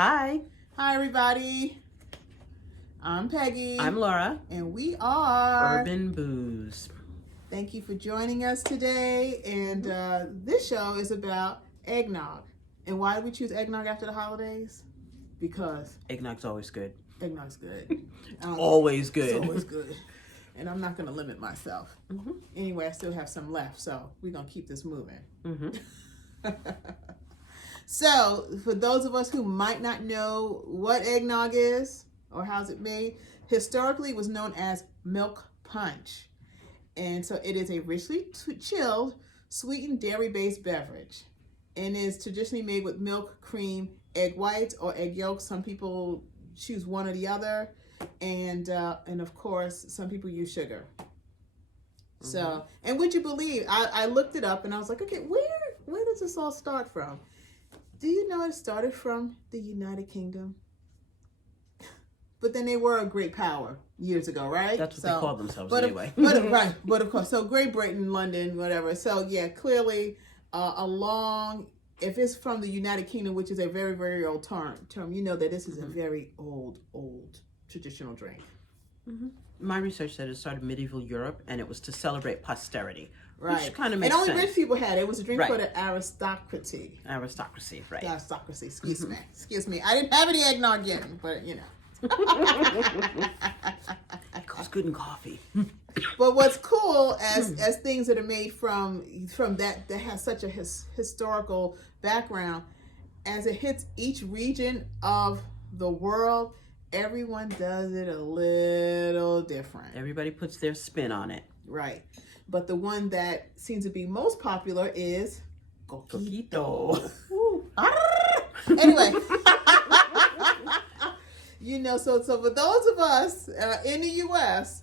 Hi. Hi, everybody. I'm Peggy. I'm Laura. And we are Urban Booze. Thank you for joining us today. And this show is about eggnog. And why did we choose eggnog after the holidays? Because eggnog's always good. Eggnog's good. Always good. It's always good. And I'm not going to limit myself. Anyway, I still have some left, so we're going to keep this moving. So, for those of us who might not know what eggnog is or how's it made, historically it was known as milk punch. And so it is a richly chilled, sweetened dairy-based beverage. And is traditionally made with milk, cream, egg whites, or egg yolks. Some people choose one or the other. And of course, some people use sugar. So, and would you believe, I looked it up and I was like, okay, where does this all start from? Do you know it started from the United Kingdom? But then they were a great power years ago, right? That's what they called themselves anyway. Right, but of course, so Great Britain, London, whatever. So yeah, clearly if it's from the United Kingdom, which is a very, very old term, you know that this is a very old traditional drink. My research said it started medieval Europe and it was to celebrate posterity. Right. Which kind of makes sense. And only rich people had it. It was a drink for the aristocracy. Aristocracy, right. Aristocracy, excuse me. Excuse me. I didn't have any eggnog yet, but you know. It goes good in coffee. But what's cool as things that are made from that has such a historical background, as it hits each region of the world, everyone does it a little different. Everybody puts their spin on it. Right. But the one that seems to be most popular is coquito. Anyway. You know, so for those of us in the U.S.,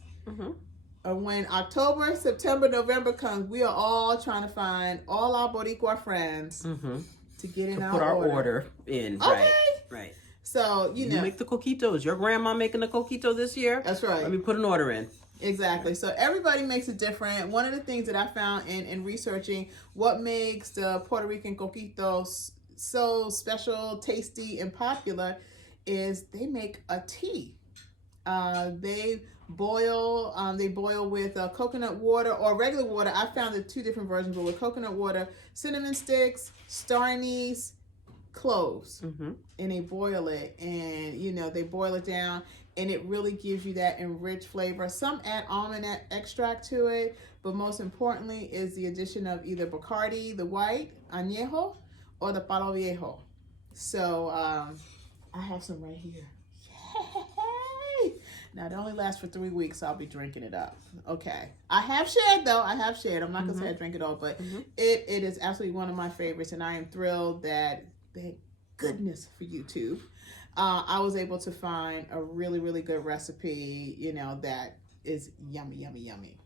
when October, September, November comes, we are all trying to find all our Boricua friends to get in put our order in. Okay. Right. So, you know. You make the coquitos. Your grandma making the coquito this year? That's right. Let me put an order in. Exactly. So everybody makes it different. One of the things that I found in researching what makes the Puerto Rican coquito so special, tasty, and popular is they make a tea. They boil with coconut water or regular water. I found the two different versions, but with coconut water, cinnamon sticks, star anise, cloves, and they boil it. And you know, they boil it down, and it really gives you that enriched flavor. Some add almond extract to it, but most importantly is the addition of either Bacardi, the white, añejo, or the palo viejo. So I have some right here. Yay! Now, it only lasts for 3 weeks, so I'll be drinking it up. Okay. I have shared, though. I'm not going to say I drink it all, but it is absolutely one of my favorites, and I am thrilled that, thank goodness for YouTube, I was able to find a really, really good recipe, you know, that is yummy, yummy, yummy.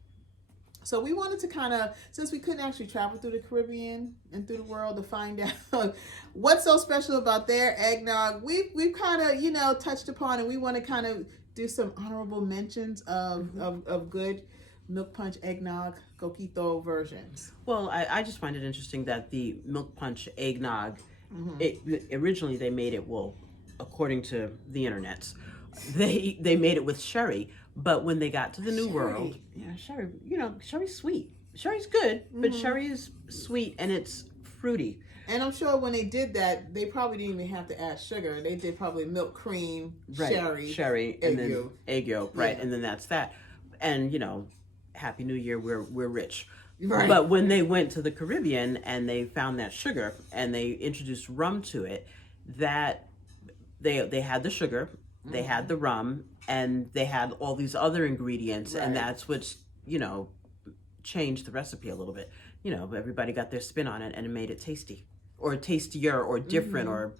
So we wanted to kind of, since we couldn't actually travel through the Caribbean and through the world to find out what's so special about their eggnog, we've kind of, you know, touched upon, and we want to kind of do some honorable mentions of good milk punch eggnog coquito versions. Well, I just find it interesting that the milk punch eggnog, originally they made it, well, according to the internets, they made it with sherry. But when they got to the New World, sherry, you know, sherry's sweet. Sherry's good, but sherry is sweet and it's fruity. And I'm sure when they did that, they probably didn't even have to add sugar. They did probably milk, cream, sherry, and then egg yolk, right? And then that's that. And you know, Happy New Year, we're rich. Right. But when they went to the Caribbean and they found that sugar and they introduced rum to it, that they had the sugar, they had the rum, and they had all these other ingredients, and that's what's, you know, changed the recipe a little bit. You know, everybody got their spin on it, and it made it tasty, or tastier, or different, or...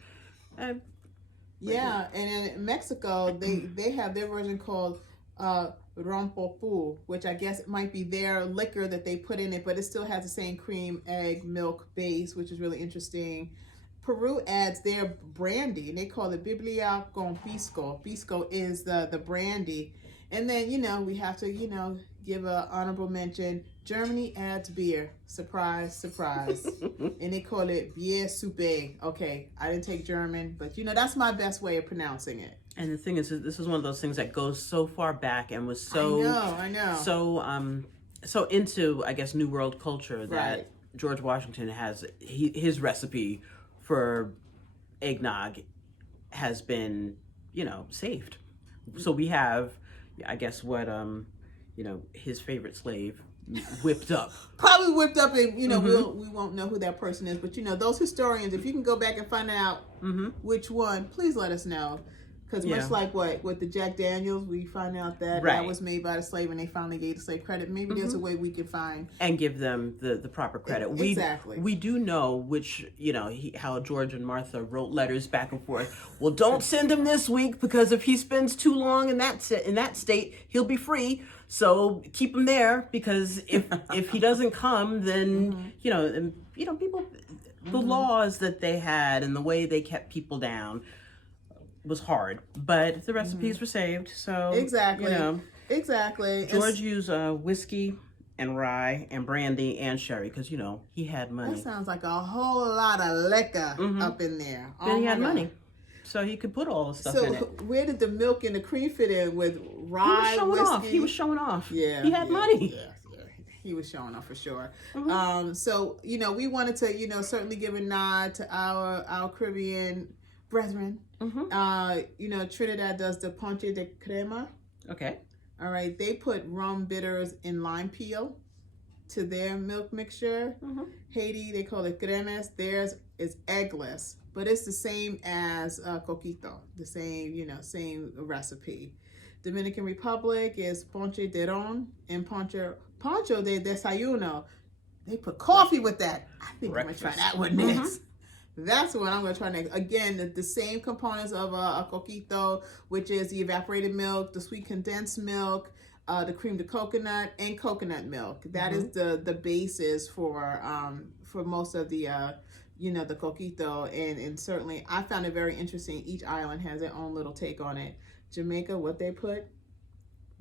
yeah, and in Mexico, they have their version called rompopu, which I guess it might be their liquor that they put in it, but it still has the same cream, egg, milk base, which is really interesting. Peru adds their brandy, and they call it Biblia con Pisco. Pisco is the brandy. And then, you know, we have to, you know, give a honorable mention, Germany adds beer. Surprise, surprise. And they call it Bier Soupe. Okay, I didn't take German, but that's my best way of pronouncing it. And the thing is, this is one of those things that goes so far back and was so I know. So into, I guess, New World culture that Right. George Washington has his recipe for eggnog has been, saved. So we have, I guess, what his favorite slave whipped up. Probably whipped up, and we won't know who that person is. But those historians, if you can go back and find out which one, please let us know. Because much like with the Jack Daniels, we find out that that was made by the slave, and they finally gave the slave credit. Maybe there's a way we can find and give them the proper credit. Exactly. We do know which how George and Martha wrote letters back and forth. Well, don't send him this week because if he spends too long in that state, he'll be free. So keep him there because if he doesn't come, then people, the laws that they had and the way they kept people down was hard, but the recipes were saved. So exactly. George used whiskey and rye and brandy and sherry because he had money. That sounds like a whole lot of liquor up in there. But he had money, so he could put all the stuff in it. So where did the milk and the cream fit in with rye? He was showing off. Yeah, he had money. Yeah. He was showing off for sure. So we wanted to certainly give a nod to our Caribbean brethren. Trinidad does the ponche de crema. Okay. All right. They put rum bitters and lime peel to their milk mixture. Haiti, they call it cremes. Theirs is eggless, but it's the same as coquito. The same, same recipe. Dominican Republic is ponche de ron and poncho de desayuno. They put coffee with that. I think breakfast. I'm gonna try that one next. That's what I'm going to try next. Again, the same components of a coquito, which is the evaporated milk, the sweet condensed milk, the cream de coconut, and coconut milk. That is the basis for most of the the coquito. And certainly, I found it very interesting. Each island has their own little take on it. Jamaica, what they put?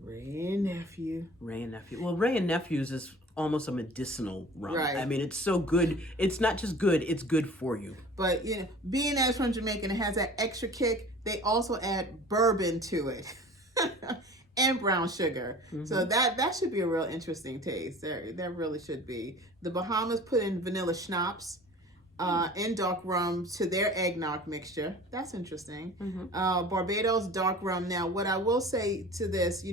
Ray and Nephew. Well, Ray and Nephew's is almost a medicinal rum. Right. I mean, it's so good. It's not just good, it's good for you. But, being that it's from Jamaica and it has that extra kick, they also add bourbon to it. And brown sugar. So that should be a real interesting taste. That really should be. The Bahamas put in vanilla schnapps and dark rum to their eggnog mixture. That's interesting. Barbados dark rum. Now, what I will say to this,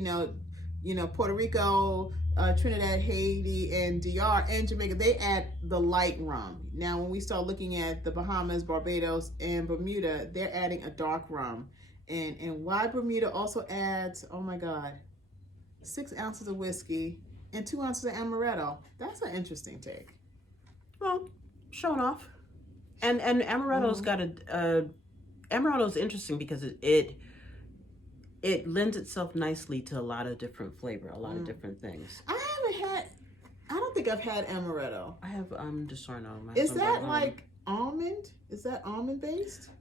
Puerto Rico, Trinidad, Haiti, and DR, and Jamaica, they add the light rum. Now, when we start looking at the Bahamas, Barbados, and Bermuda, they're adding a dark rum. And why Bermuda also adds, 6 ounces of whiskey and 2 ounces of amaretto. That's an interesting take. Well, showing off. And amaretto's got amaretto's interesting because it lends itself nicely to a lot of different flavor, a lot of different things. I don't think I've had amaretto. I have DiSarno. Is that like almond? Is that almond based?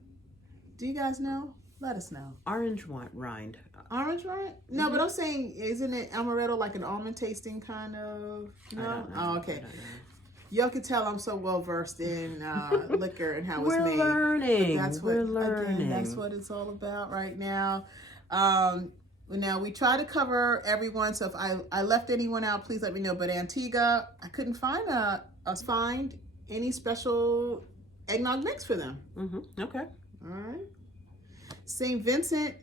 Do you guys know? Let us know. Orange rind. Orange rind? No, but I'm saying, isn't it amaretto like an almond tasting kind of? No? I don't know. Oh, okay. Y'all can tell I'm so well versed in liquor and how it's made. We're learning. Again, that's what it's all about right now. Now we try to cover everyone, so if I left anyone out, please let me know. But Antigua, I couldn't find find any special eggnog mix for them. Okay. All right. St. Vincent,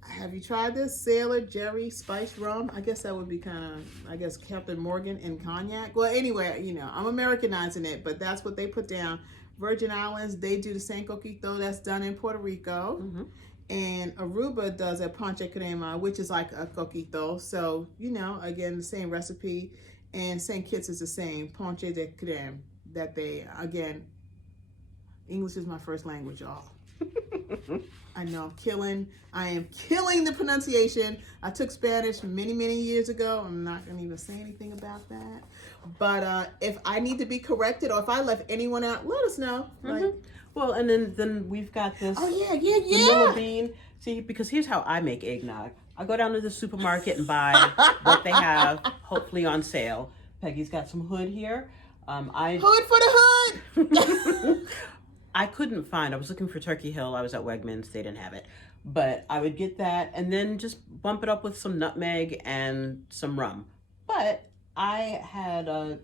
have you tried this? Sailor Jerry spiced rum. I guess that would be Captain Morgan and cognac. Well, anyway, I'm Americanizing it, but that's what they put down. Virgin Islands, they do the same coquito that's done in Puerto Rico. And Aruba does a ponche crema, which is like a coquito. So, again, the same recipe. And St. Kitts is the same, ponche de creme, that they, again, English is my first language, y'all. I know I am killing the pronunciation. I took Spanish many, many years ago. I'm not going to even say anything about that. But if I need to be corrected or if I left anyone out, let us know. Well, and then we've got this vanilla bean. See, because here's how I make eggnog. I go down to the supermarket and buy what they have, hopefully on sale. Peggy's got some hood here. Hood for the hood. I couldn't find. I was looking for Turkey Hill. I was at Wegmans. They didn't have it, but I would get that and then just bump it up with some nutmeg and some rum. But I had a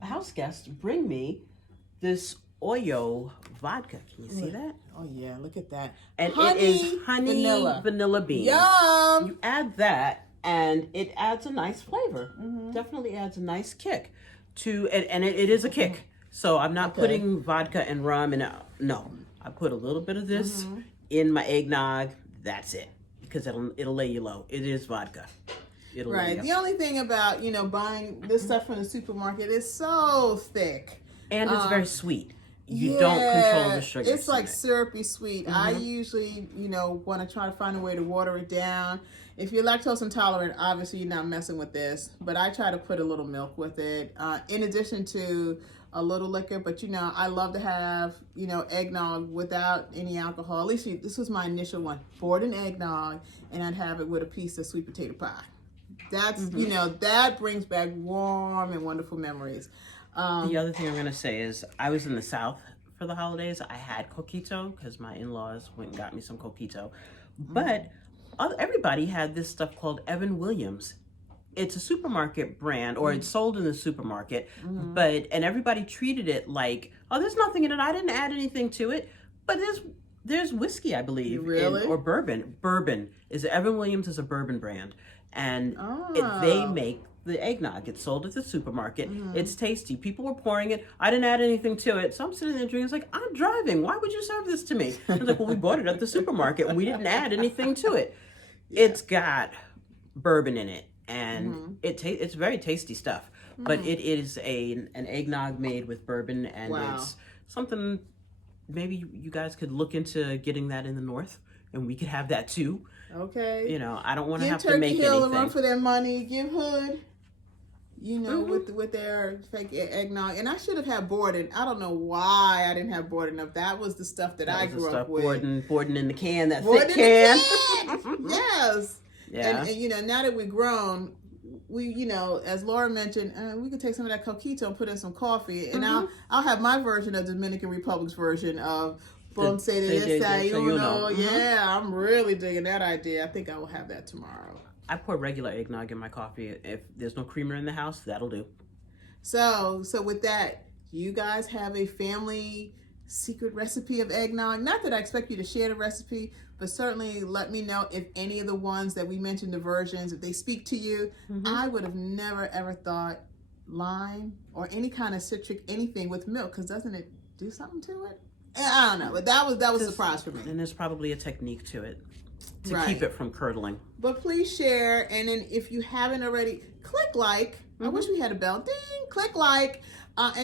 house guest bring me this Oyo vodka. Can you see that? Oh yeah, look at that. And it is honey vanilla bean. Yum. You add that, and it adds a nice flavor. Definitely adds a nice kick to it, and it is a kick. So I'm not putting vodka and rum in. No, I put a little bit of this in my eggnog. That's it, because it'll lay you low. It is vodka. It'll lay you. The only thing about buying this stuff from the supermarket is so thick, and it's very sweet. You don't control the sugar. It's like syrupy sweet. I usually, want to try to find a way to water it down. If you're lactose intolerant, obviously you're not messing with this. But I try to put a little milk with it, in addition to a little liquor. But I love to have eggnog without any alcohol. At least this was my initial one. Poured in eggnog, and I'd have it with a piece of sweet potato pie. That's that brings back warm and wonderful memories. The other thing I'm going to say is I was in the South for the holidays. I had coquito because my in-laws went and got me some coquito. But everybody had this stuff called Evan Williams. It's a supermarket brand, or it's sold in the supermarket. And everybody treated it like, oh, there's nothing in it. I didn't add anything to it. But there's whiskey, I believe. Really? Or bourbon. Evan Williams is a bourbon brand. And they make the eggnog. It's sold at the supermarket. It's tasty. People were pouring it. I didn't add anything to it. So I'm sitting there drinking. It's like, I'm driving. Why would you serve this to me? I was like, well, we bought it at the supermarket and we didn't add anything to it. It's got bourbon in it, and it's very tasty stuff. But it is an eggnog made with bourbon, and it's something maybe you guys could look into getting that in the North, and we could have that too. Okay. I don't want to have to make anything. Give Turkey Hill a run for their money. Give Hood, with their fake eggnog. And I should have had Borden. I don't know why I didn't have Borden up. That was the stuff that I grew up with. Borden in the can, that thick can. Yes. Yeah. And now that we've grown, we, as Laura mentioned, we could take some of that coquito and put in some coffee. And I'll have my version of Dominican Republic's version of Ponce de Desayuno. Yeah, I'm really digging that idea. I think I will have that tomorrow. I pour regular eggnog in my coffee. If there's no creamer in the house, that'll do. So with that, you guys have a family secret recipe of eggnog. Not that I expect you to share the recipe, but certainly let me know if any of the ones that we mentioned, the versions, if they speak to you. I would have never ever thought lime or any kind of citric anything with milk, because doesn't it do something to it? I don't know, but that was a surprise for me. And there's probably a technique to it to keep it from curdling. But please share, and then if you haven't already, click like. I wish we had a bell. Ding! Click like. And